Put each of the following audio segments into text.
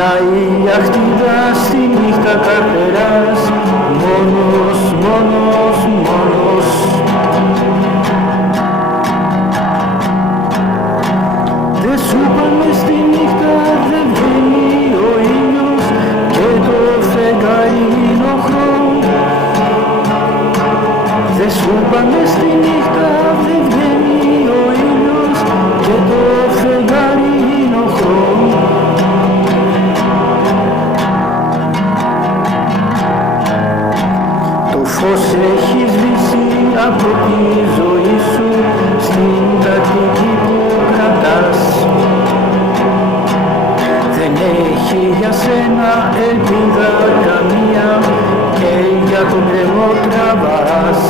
Μια ηλιακτίδα στη νύχτα καρτεράς, μόνος, μόνος, μόνος. Δε σου είπαμε στη νύχτα δεν βγαίνει ο ήλιος και το φεγγάρι είναι οχρό. Δε σου είπαμε στη νύχτα δεν βγαίνει ο ήλιος και το φεγγάρι είναι οχρό. Το φως έχει σβήσει από τη ζωή σου στην τακτική που κρατάς. Δεν έχει για σένα ελπίδα καμία και για τον κρεμό τραβάς.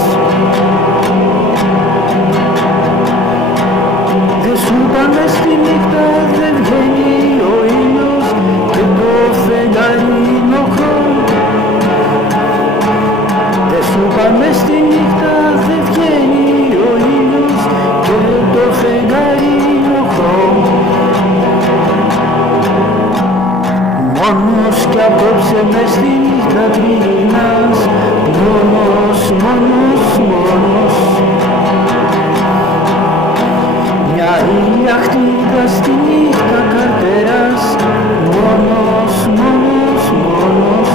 Δε σου είπαμε στη νύχτα δεν βγαίνει ο ήλιος και το φεγγάρι είναι οχρό. Δε σου είπαμε στη νύχτα δεν βγαίνει ο ήλιος και το φεγγάρι είναι οχρό. Μόνος κι απόψε μες στη νύχτα τριγυρνάς, μόνος, μόνος, μόνος. Μια ηλιακτίδα στη νύχτα καρτεράς, μόνος, μόνος, μόνος.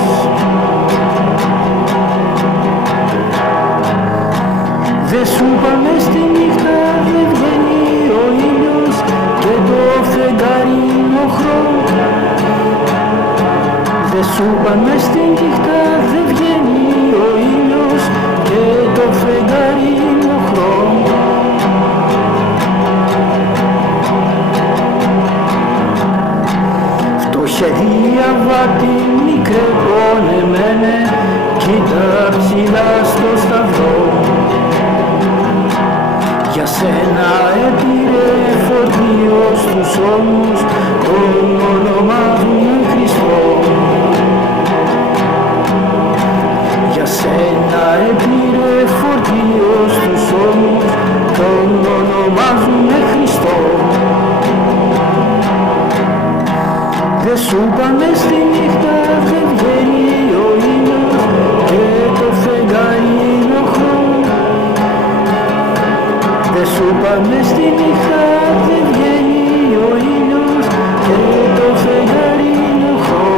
Δε σου είπαμε στη νύχτα δεν βγαίνει ο ήλιος και το φεγγάρι είναι οχρό. Δε σου είπαμε στη νύχτα δεν βγαίνει ο ήλιος και το φεγγάρι είναι οχρό. Φτωχέ διαβάτη μικρέ πονεμένε, κοίτα ψηλά στο σταυρό. Για σένα έπειρε φορτίο στους ώμους, τον ονομάζουνε Χριστό. Για σένα έπειρε φορτίο στους ώμους, τον ονομάζουνε Χριστό. Δε σου είπαμε στη νύχτα δεν βγαίνει ο ήλιος και το φεγγάρι είναι οχρό. Δε σου είπαμε στη νύχτα δεν βγαίνει ο ήλιος και το φεγγάρι είναι οχρό.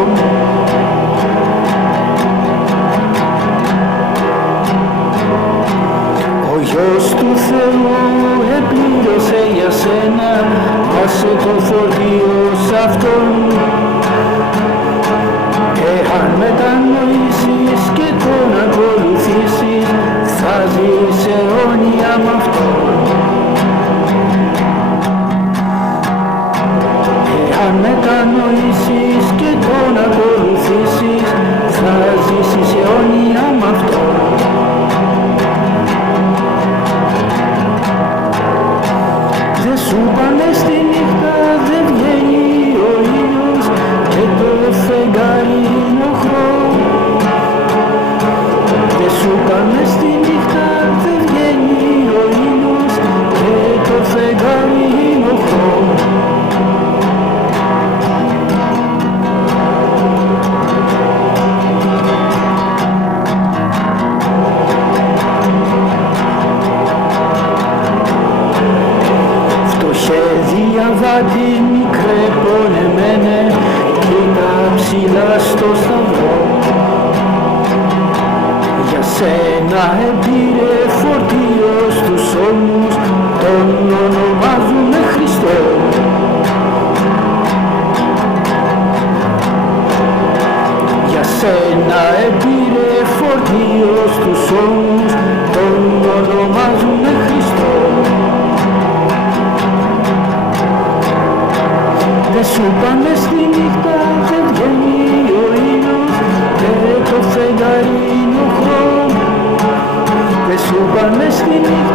Ο Υιός του Θεού επλήρωσε για σένα, άσε το φορτίο σ' Αυτόν. Εάν μετανοήσεις και τον ακολουθήσεις, θα ζεις αιώνια μ' Αυτόν. Εάν μετανοήσεις και τον ακολουθήσεις, θα ζήσεις αιώνια μ' Αυτόν. Δε σου είπαμε στη νύχτα δεν βγαίνει ο ήλιος και το φεγγάρι είναι οχρό. Δε σου είπαμε στη νύχτα δεν βγαίνει ο ήλιος και το φεγγάρι είναι οχρό. Φτωχέ διαβάτη μικρέ πονεμένε, κοίτα ψηλά στο σταυρό. Για σένα έπειρε φορτίο στους ώμους, τον ονομάζουνε Χριστό. Για σένα έπειρε φορτίο στους ώμους, τον ονομάζουνε Χριστό. Δε σου είπαμε στη νύχτα δεν βγαίνει ο ήλιος και το φεγγάρι είναι οχρό. Δε σου είπαμε στη νύχτα